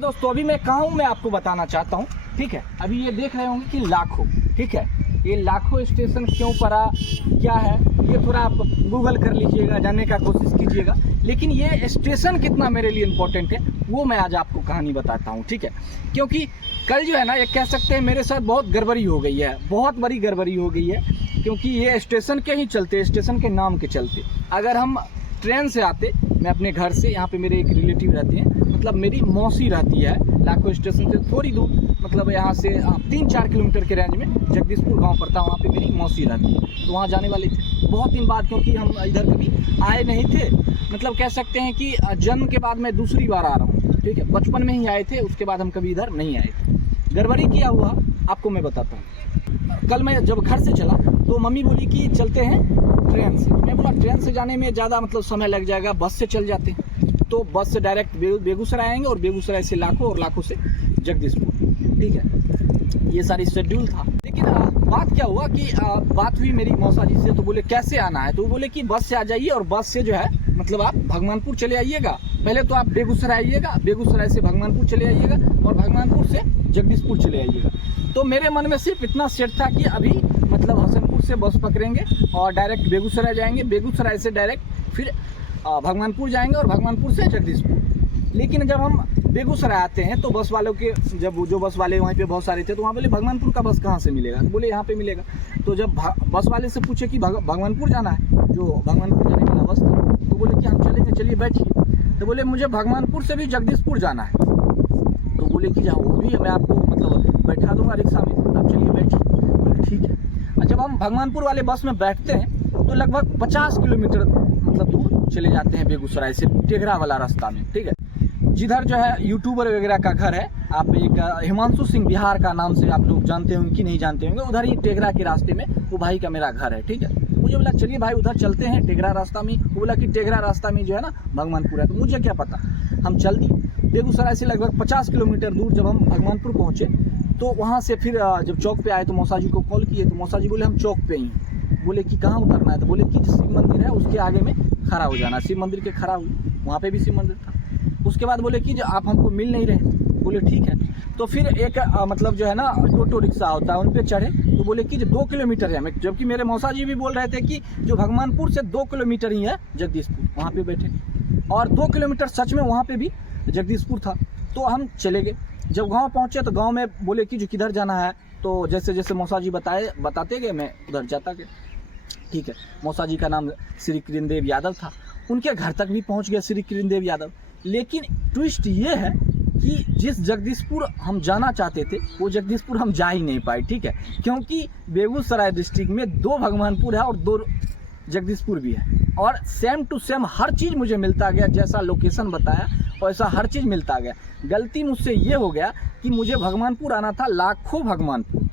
दोस्तों अभी मैं कहाँ हूँ मैं आपको बताना चाहता हूँ। ठीक है, अभी ये देख रहे होंगे कि लाखों, ठीक है, ये लाखों स्टेशन क्यों पड़ा, क्या है, ये थोड़ा आप गूगल कर लीजिएगा, जानने का कोशिश कीजिएगा। लेकिन ये स्टेशन कितना मेरे लिए इम्पोर्टेंट है वो मैं आज आपको कहानी बताता हूँ। ठीक है, क्योंकि कल जो है ना, ये कह सकते हैं मेरे साथ बहुत गड़बड़ी हो गई है, बहुत बड़ी गड़बड़ी हो गई है। क्योंकि ये स्टेशन के ही चलते, स्टेशन के नाम के चलते, अगर हम ट्रेन से आते, मैं अपने घर से, यहाँ पे मेरे एक रिलेटिव रहते हैं, मतलब मेरी मौसी रहती है लाखों स्टेशन से थोड़ी दूर, मतलब यहाँ से 3-4 किलोमीटर के रेंज में जगदीशपुर गांव पड़ता है, वहाँ पे मेरी मौसी रहती है। तो वहाँ जाने वाले थे बहुत दिन बाद, क्योंकि हम इधर कभी आए नहीं थे। मतलब कह सकते हैं कि जन्म के बाद मैं दूसरी बार आ रहा हूँ। ठीक है, बचपन में ही आए थे, उसके बाद हम कभी इधर नहीं आए थे। गड़बड़ी क्या हुआ आपको मैं बताता हूँ। कल मैं जब घर से चला तो मम्मी बोली कि चलते हैं ट्रेन से। मैं बोला ट्रेन से जाने में ज़्यादा मतलब समय लग जाएगा, बस से चल जाते हैं। तो बस से डायरेक्ट बेगूसराय आएंगे और बेगूसराय से लाखों और लाखों से जगदीशपुर। ठीक है, ये सारी शेड्यूल था। लेकिन बात क्या हुआ कि बात हुई मेरी मौसा जी से, तो बोले कैसे आना है, तो बोले कि बस से आ जाइए और बस से जो है मतलब आप भगवानपुर चले आइएगा। पहले तो आप बेगूसराय आइएगा, बेगूसराय से भगवानपुर चले आइएगा और भगवानपुर से जगदीशपुर चले आइएगा। तो मेरे मन में सिर्फ इतना सेट था कि अभी मतलब हसनपुर से बस पकड़ेंगे और डायरेक्ट बेगूसराय जाएंगे, बेगूसराय से डायरेक्ट फिर भगवानपुर जाएंगे और भगवानपुर से जगदीशपुर। लेकिन जब हम बेगूसराय आते हैं तो बस वालों के, जब जो बस वाले वहीं पे बहुत सारे थे, तो वहाँ बोले भगवानपुर का बस कहाँ से मिलेगा, तो बोले यहाँ पे मिलेगा। तो जब बस वाले से पूछे कि भगवानपुर जाना है, जो भगवानपुर जाने वाला बस था, तो बोले कि हम चलेंगे, चलिए बैठिए। तो बोले मुझे भगवानपुर से भी जगदीशपुर जाना है। तो बोले कि जाओ, वो भी मैं आपको मतलब बैठा दूंगा रिक्शा में, आप चलिए बैठिए। बोले ठीक है। और जब हम भगवानपुर वाले बस में बैठते हैं तो लगभग 50 किलोमीटर मतलब दूर चले जाते हैं बेगूसराय से, टेघरा वाला रास्ता में। ठीक है, जिधर जो है यूट्यूबर वगैरह का घर है, आप एक हिमांशु सिंह बिहार का नाम से आप लोग जानते होंगे कि नहीं जानते होंगे, उधर ही टेघरा के रास्ते में वो भाई का मेरा घर है। ठीक है, मुझे बोला चलिए भाई उधर चलते हैं टेघरा रास्ता में। वो बोला कि टेघरा रास्ता में जो है ना भगवानपुर है। तो मुझे क्या पता, हम चल दिए। बेगूसराय से लगभग 50 किलोमीटर दूर जब हम भगवानपुर पहुँचे तो वहाँ से फिर जब चौक पे आए तो मौसा जी को कॉल किए, तो मौसा जी बोले हम चौक पे ही हैं। बोले कि कहाँ उतरना है, तो बोले कि शिव मंदिर है उसके आगे में खड़ा हो जाना। शिव मंदिर के खड़ा हुई, वहाँ पे भी शिव मंदिर था। उसके बाद बोले कि जो आप हमको मिल नहीं रहे, बोले ठीक है। तो फिर एक मतलब जो है ना टोटो रिक्शा होता है, उन पे चढ़े। तो बोले कि जो 2 किलोमीटर है, जबकि मेरे मौसा जी भी बोल रहे थे कि जो भगवानपुर से 2 किलोमीटर ही है जगदीशपुर, वहाँ पे बैठे और 2 किलोमीटर सच में वहाँ पे भी जगदीशपुर था। तो हम चले गए। जब गाँव पहुँचे तो गाँव में बोले कि जो किधर जाना है, तो जैसे जैसे मौसा जी बताते गए मैं उधर जाता गया। ठीक है, मौसा जी का नाम श्री किरणदेव यादव था। उनके घर तक भी पहुँच गया श्री किरणदेव यादव। लेकिन ट्विस्ट ये है कि जिस जगदीशपुर हम जाना चाहते थे वो जगदीशपुर हम जा ही नहीं पाए। ठीक है, क्योंकि बेगूसराय डिस्ट्रिक्ट में 2 भगवानपुर है और 2 जगदीशपुर भी है, और सेम टू सेम हर चीज़ मुझे मिलता गया, जैसा लोकेशन बताया वैसा हर चीज़ मिलता गया। गलती मुझसे ये हो गया कि मुझे भगवानपुर आना था, लाखों भगवानपुर।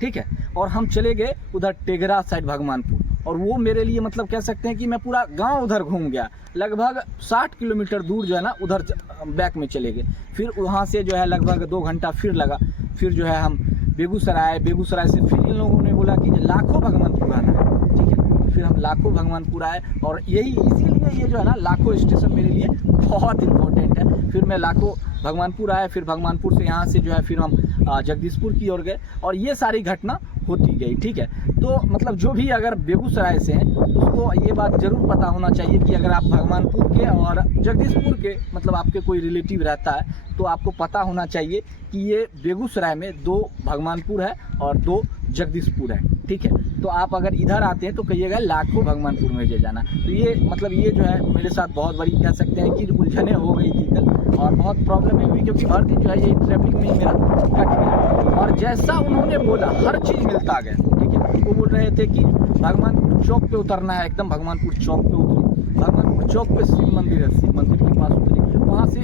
ठीक है, और हम चले गए उधर टेघरा साइड भगवानपुर, और वो मेरे लिए मतलब कह सकते हैं कि मैं पूरा गांव उधर घूम गया। लगभग 60 किलोमीटर दूर जो है ना उधर बैक में चले गए। फिर वहाँ से जो है लगभग 2 घंटा फिर लगा। फिर जो है हम बेगूसराय, बेगूसराय से फिर इन लोगों ने बोला कि लाखों भगवानपुर आना है। ठीक है, फिर हम लाखों भगवानपुर आए, और यही इसीलिए ये जो है ना लाखों स्टेशन मेरे लिए बहुत इंपॉर्टेंट है। फिर मैं लाखों भगवानपुर आए, फिर भगवानपुर से यहाँ से जो है फिर हम जगदीशपुर की ओर गए, और ये सारी घटना होती गई। ठीक है, तो मतलब जो भी अगर बेगूसराय से हैं उसको ये बात ज़रूर पता होना चाहिए कि अगर आप भगवानपुर के और जगदीशपुर के मतलब आपके कोई रिलेटिव रहता है तो आपको पता होना चाहिए कि ये बेगूसराय में 2 भगवानपुर है और 2 जगदीशपुर है। ठीक है, तो आप अगर इधर आते हैं तो कहिएगा लाखों भगवानपुर में जाना। तो ये मतलब ये जो है मेरे साथ बहुत बड़ी कह सकते हैं कि उलझने हो गई थी कल, और बहुत प्रॉब्लम भी हुई, क्योंकि हर दिन जो है ये ट्रैफिक में ही मेरा कट गया। और जैसा उन्होंने बोला हर चीज़ मिलता गया। ठीक है, वो बोल रहे थे कि भगवानपुर चौक पे उतरना है, एकदम भगवानपुर चौक पे उतरी। भगवानपुर चौक पे शिव मंदिर है, शिव मंदिर के पास उतरी। वहाँ से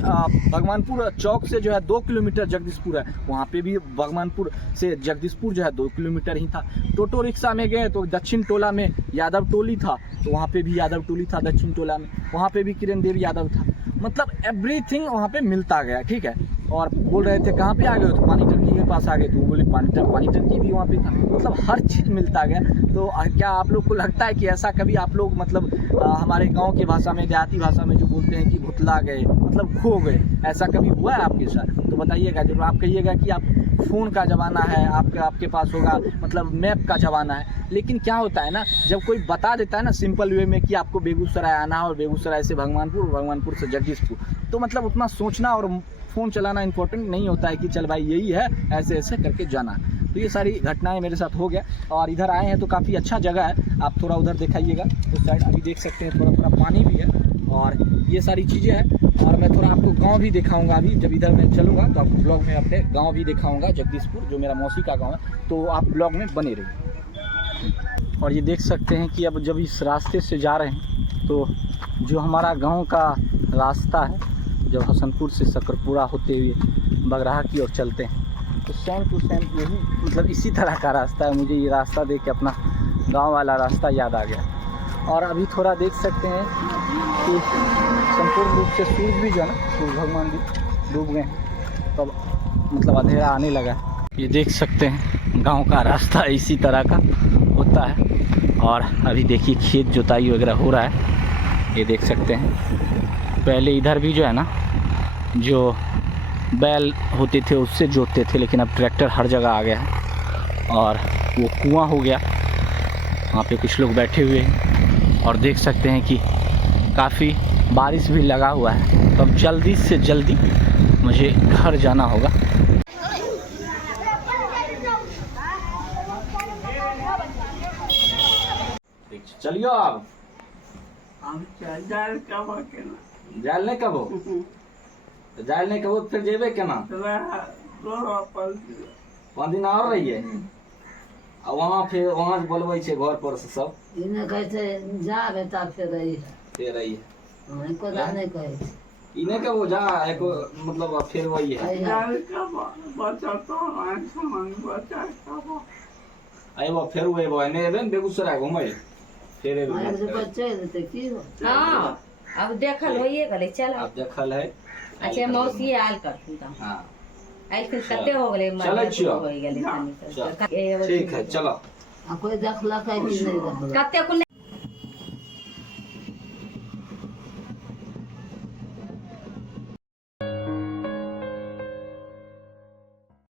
भगवानपुर चौक से जो है 2 किलोमीटर जगदीशपुर है, वहाँ पे भी भगवानपुर से जगदीशपुर जो है 2 किलोमीटर ही था। टोटो रिक्शा में गए तो दक्षिण टोला में यादव टोली था, तो वहाँ पे भी यादव टोली था दक्षिण टोला में, वहाँ पे भी किरणदेव यादव था। मतलब एवरीथिंग वहाँ पे मिलता गया। ठीक है, और बोल रहे थे कहाँ पे आ गए हो, तो पानी टंकी के पास आ गए, तो वो बोले पानी टंकी भी वहाँ पे था। मतलब हर चीज़ मिलता गया। तो क्या आप लोग को लगता है कि ऐसा कभी आप लोग मतलब हमारे गांव की भाषा में, देहाती भाषा में जो बोलते हैं कि भुतला गए, मतलब खो गए, ऐसा कभी हुआ है आपके साथ? तो बताइएगा जरूर। आप कहिएगा कि आप फ़ोन का ज़माना है, आपके पास होगा मतलब मैप का ज़माना है, लेकिन क्या होता है ना, जब कोई बता देता है ना सिंपल वे में कि आपको बेगूसराय आना है और बेगूसराय से भगवानपुर, भगवानपुर से जगदीशपुर, तो मतलब उतना सोचना और फ़ोन चलाना इम्पोर्टेंट नहीं होता है कि चल भाई यही है, ऐसे ऐसे करके जाना। तो ये सारी घटनाएं मेरे साथ हो गया। और इधर आए हैं तो काफ़ी अच्छा जगह है, आप थोड़ा उधर दिखाइएगा उस साइड। अभी देख सकते हैं थोड़ा थोड़ा पानी भी है और ये सारी चीज़ें हैं। और मैं थोड़ा आपको गांव भी दिखाऊंगा, अभी जब इधर मैं चलूँगा तो आपको ब्लॉग में अपने गांव भी दिखाऊंगा, जगदीशपुर जो मेरा मौसी का गाँव है। तो आप ब्लॉग में बने रहिए। और ये देख सकते हैं कि अब जब इस रास्ते से जा रहे हैं तो जो हमारा गाँव का रास्ता है, जब हसनपुर से सकरपुरा होते हुए बगराहा की ओर चलते हैं, तो सेम टू सेम यही मतलब इसी तरह का रास्ता है। मुझे ये रास्ता देख के अपना गांव वाला रास्ता याद आ गया। और अभी थोड़ा देख सकते हैं कि संपूर्ण रूप से सूरज भी जो है ना, सूरज भगवान भी डूब गए, तो मतलब अंधेरा आने लगा है। ये देख सकते हैं गांव का रास्ता इसी तरह का होता है। और अभी देखिए खेत जुताई वगैरह हो रहा है, ये देख सकते हैं। पहले इधर भी जो है ना, जो बैल होते थे उससे जोतते थे, लेकिन अब ट्रैक्टर हर जगह आ गया है। और वो कुआं हो गया, वहाँ पे कुछ लोग बैठे हुए हैं और देख सकते हैं कि काफ़ी बारिश भी लगा हुआ है। तो अब जल्दी से जल्दी मुझे घर जाना होगा। चलियो आप जाल नहीं कबो, जाल नहीं कबो फिर जेबे केना? 5 दिन और रहिए। आ वहाँ फिर वहाँ बोलबे छे घर पर से सब इने कहै छै जा बेटा फिर रही को जा नहीं कहै छै, इने कबो जा एको मतलब फिर वही है। आइबो फिर वही बो ने एबे बेगूसराय घुमै फिर एबे एक जगह चल जेते की हो। हां अब देखल होइए गले, चल अब देखल है। अच्छा मौसी आल करथुन त हां आइखिन कते हो गेले, चलै छियो, हो गेले तनी। ठीक है चलो। कोई देखलकै कि नहीं देखलकै कते